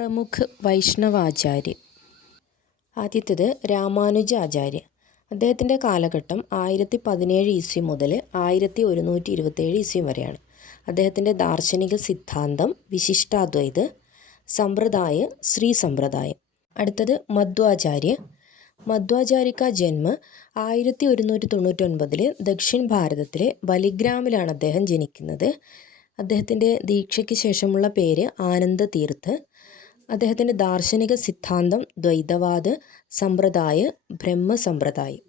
പ്രമുഖ് വൈഷ്ണവാചാര്യ. ആദ്യത്തേത് രാമാനുജാചാര്യ. അദ്ദേഹത്തിൻ്റെ കാലഘട്ടം 1017 ഇസ്വി മുതൽ 1127 ഇസ്വി വരെയാണ്. അദ്ദേഹത്തിൻ്റെ ദാർശനിക സിദ്ധാന്തം വിശിഷ്ടാദ്വൈത്, സമ്പ്രദായ ശ്രീ സമ്പ്രദായം. അടുത്തത് മധ്വാചാര്യ. മധ്വാചാര്യ കാ ജന്മ 1199 ദക്ഷിൺ ഭാരതത്തിലെ ബലിഗ്രാമിലാണ് അദ്ദേഹം ജനിക്കുന്നത്. അദ്ദേഹത്തിൻ്റെ ദീക്ഷയ്ക്ക് ശേഷമുള്ള പേര് ആനന്ദ തീർത്ഥ്. അദ്ദേഹത്തിൻ്റെ ദാർശനിക സിദ്ധാന്തം ദ്വൈതവാദ്, സമ്പ്രദായ, ബ്രഹ്മസമ്പ്രദായം.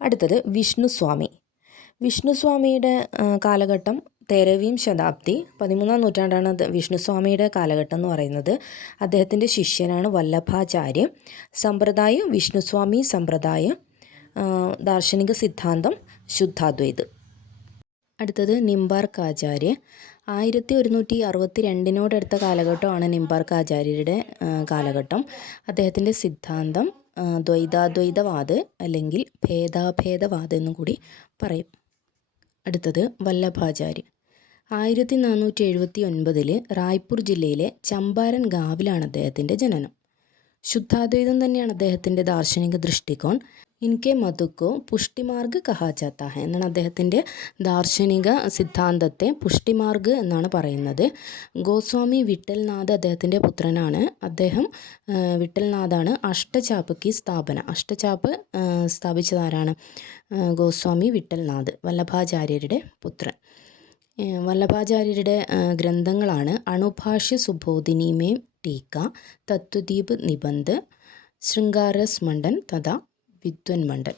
അടുത്തത് വിഷ്ണുസ്വാമി. വിഷ്ണുസ്വാമിയുടെ കാലഘട്ടം 13ാം ശതാബ്ദി, 13ാം നൂറ്റാണ്ടാണ് വിഷ്ണുസ്വാമിയുടെ കാലഘട്ടം എന്ന് പറയുന്നത്. അദ്ദേഹത്തിൻ്റെ ശിഷ്യനാണ് വല്ലഭാചാര്യ. സമ്പ്രദായം വിഷ്ണുസ്വാമി സമ്പ്രദായം. ദാർശനിക സിദ്ധാന്തം ശുദ്ധാദ്വൈത്. അടുത്തത് നിംബാർക്കാചാര്യ. 1162 കാലഘട്ടമാണ് നിംബാർക്കാചാര്യരുടെ കാലഘട്ടം. അദ്ദേഹത്തിൻ്റെ സിദ്ധാന്തം ദ്വൈതാദ്വൈതവാദ് അല്ലെങ്കിൽ ഭേദാഭേദവാദ് എന്നും കൂടി പറയും. അടുത്തത് വല്ലഭാചാര്യ. 1479 റായ്പൂർ ജില്ലയിലെ ചമ്പാരൻ ഗാവിലാണ് അദ്ദേഹത്തിൻ്റെ ജനനം. ശുദ്ധാദ്വൈതം തന്നെയാണ് അദ്ദേഹത്തിൻ്റെ ദാർശനിക ദൃഷ്ടികോൺ. ഇൻകെ മതക്കോ പുഷ്ടിമാർഗ് കഹാ ജാത്താ ഹൈ എന്നാണ് അദ്ദേഹത്തിൻ്റെ ദാർശനിക സിദ്ധാന്തത്തെ പുഷ്ടിമാർഗ് എന്നാണ് പറയുന്നത്. ഗോസ്വാമി വിട്ടൽനാഥ് അദ്ദേഹത്തിൻ്റെ പുത്രനാണ്. അദ്ദേഹം വിട്ടൽനാഥാണ് അഷ്ടചാപ്പ് കി സ്ഥാപന. അഷ്ടചാപ്പ് സ്ഥാപിച്ചതാരാണ്? ഗോസ്വാമി വിട്ടൽനാഥ്, വല്ലഭാചാര്യരുടെ പുത്രൻ. വല്ലഭാചാര്യരുടെ ഗ്രന്ഥങ്ങളാണ് അണുഭാഷ്യ സുബോധിനി മേം ടീക്ക, തത്വദീപ് നിബന്ധ്, ശൃംഗാരസ് മണ്ഡൻ തഥാ വിദ്വൻ മണ്ഡൽ.